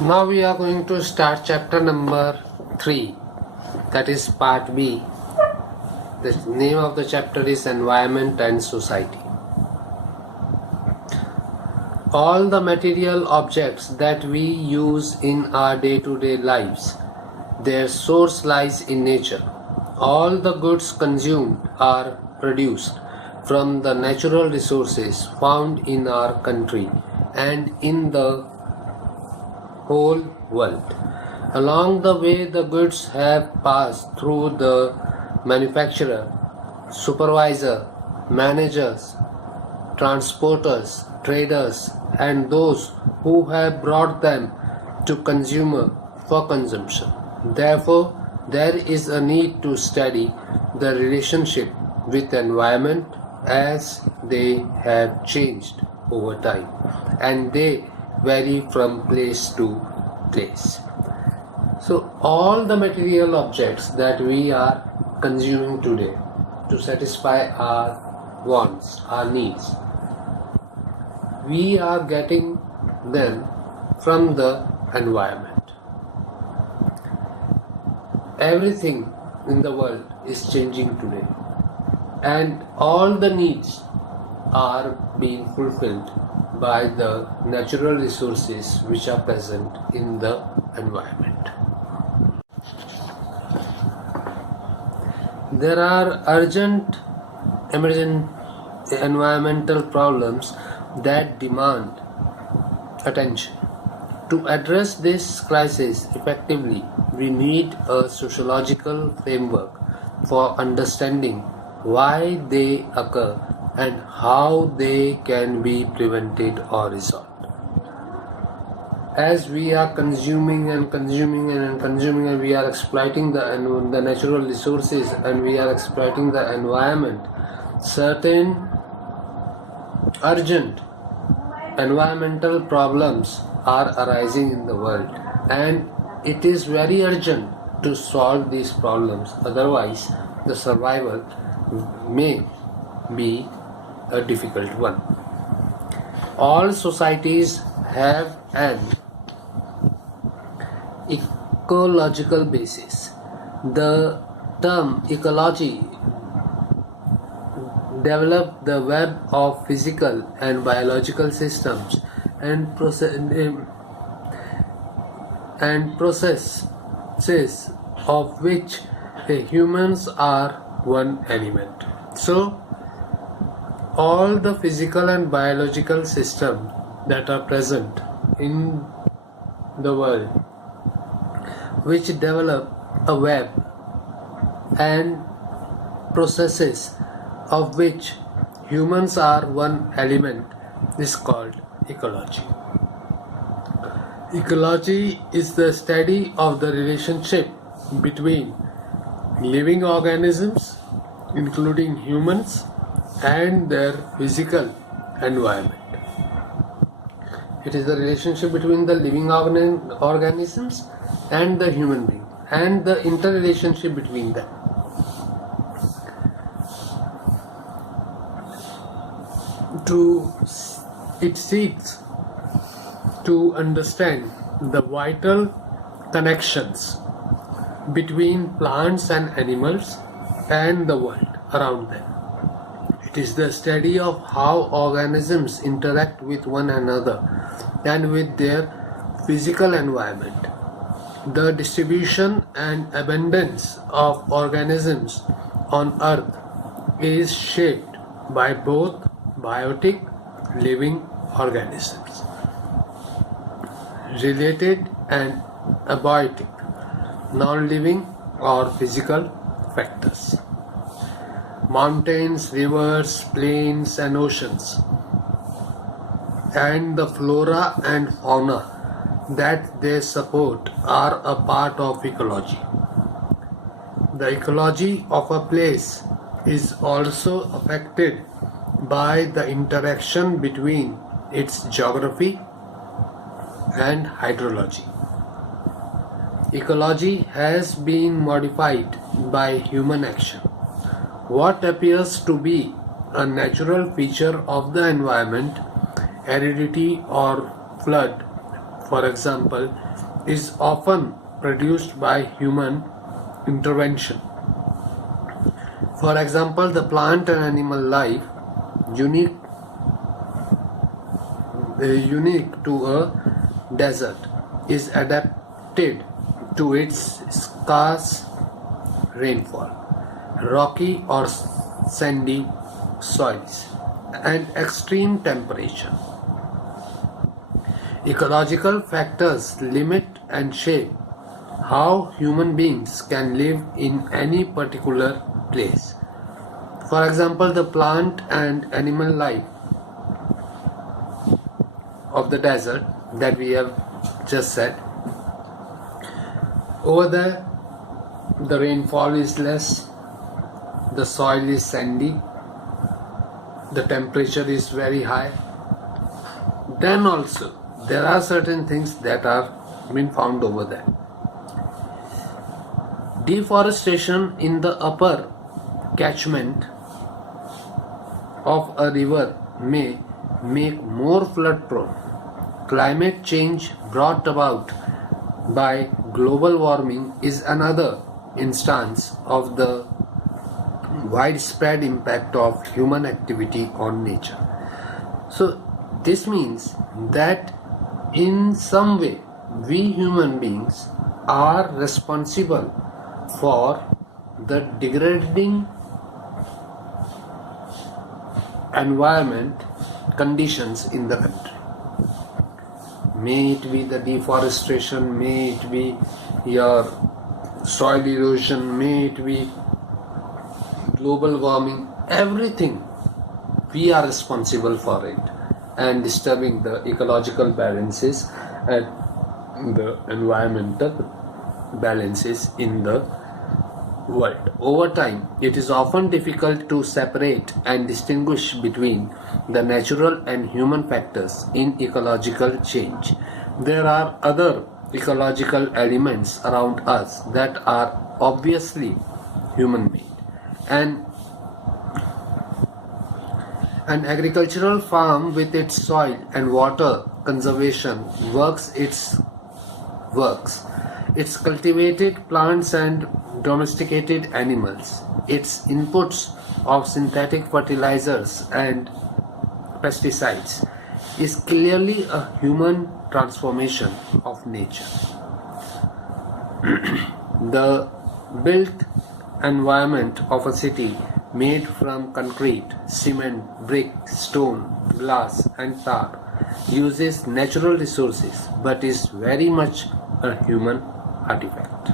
Now we are going to start chapter number 3, that is part B. The name of the chapter is Environment and Society. All the material objects that we use in our day-to-day lives, their source lies in nature. All the goods consumed are produced from the natural resources found in our country and in the whole world. Along the way, the goods have passed through the manufacturer, supervisor, managers, transporters, traders, and those who have brought them to consumer for consumption. Therefore, there is a need to study the relationship with environment as they have changed over time and they vary from place to place. So all the material objects that we are consuming today to satisfy our wants, our needs, we are getting them from the environment. Everything in the world is changing today, and all the needs are being fulfilled by the natural resources which are present in the environment. There are urgent emergent environmental problems that demand attention. To address this crisis effectively, we need a sociological framework for understanding why they occur and how they can be prevented or resolved. As we are consuming and we are exploiting the natural resources and we are exploiting the environment, certain urgent environmental problems are arising in the world, and it is very urgent to solve these problems, otherwise the survival may be a difficult one. All societies have an ecological basis. The term ecology developed the web of physical and biological systems and processes of which humans are one element. So all the physical and biological systems that are present in the world, which develop a web and processes of which humans are one element, is called ecology. Ecology is the study of the relationship between living organisms, including humans, and their physical environment. It is the relationship between the living organisms and the human being and the interrelationship between them. It seeks to understand the vital connections between plants and animals and the world around them. It is the study of how organisms interact with one another and with their physical environment. The distribution and abundance of organisms on Earth is shaped by both biotic living organisms, related and abiotic non-living or physical factors. Mountains, rivers, plains and oceans, and the flora and fauna that they support are a part of ecology. The ecology of a place is also affected by the interaction between its geography and hydrology. Ecology has been modified by human action. What appears to be a natural feature of the environment, aridity or flood, for example, is often produced by human intervention. For example, the plant and animal life unique to a desert is adapted to its scarce rainfall, rocky or sandy soils, and extreme temperature. Ecological factors limit and shape how human beings can live in any particular place. For example, the plant and animal life of the desert that we have just said. Over there, the rainfall is less, the soil is sandy, the temperature is very high. Then also, there are certain things that are being found over there. Deforestation in the upper catchment of a river may make more flood prone. Climate change brought about by global warming is another instance of the widespread impact of human activity on nature. So this means that in some way we human beings are responsible for the degrading environment conditions in the country. May it be the deforestation, may it be your soil erosion, may it be global warming, everything we are responsible for it and disturbing the ecological balances and the environmental balances in the world. Over time, it is often difficult to separate and distinguish between the natural and human factors in ecological change. There are other ecological elements around us that are obviously human made. And an agricultural farm with its soil and water conservation works. Its cultivated plants and domesticated animals, its inputs of synthetic fertilizers and pesticides is clearly a human transformation of nature. The built environment of a city made from concrete, cement, brick, stone, glass and tar uses natural resources but is very much a human artifact.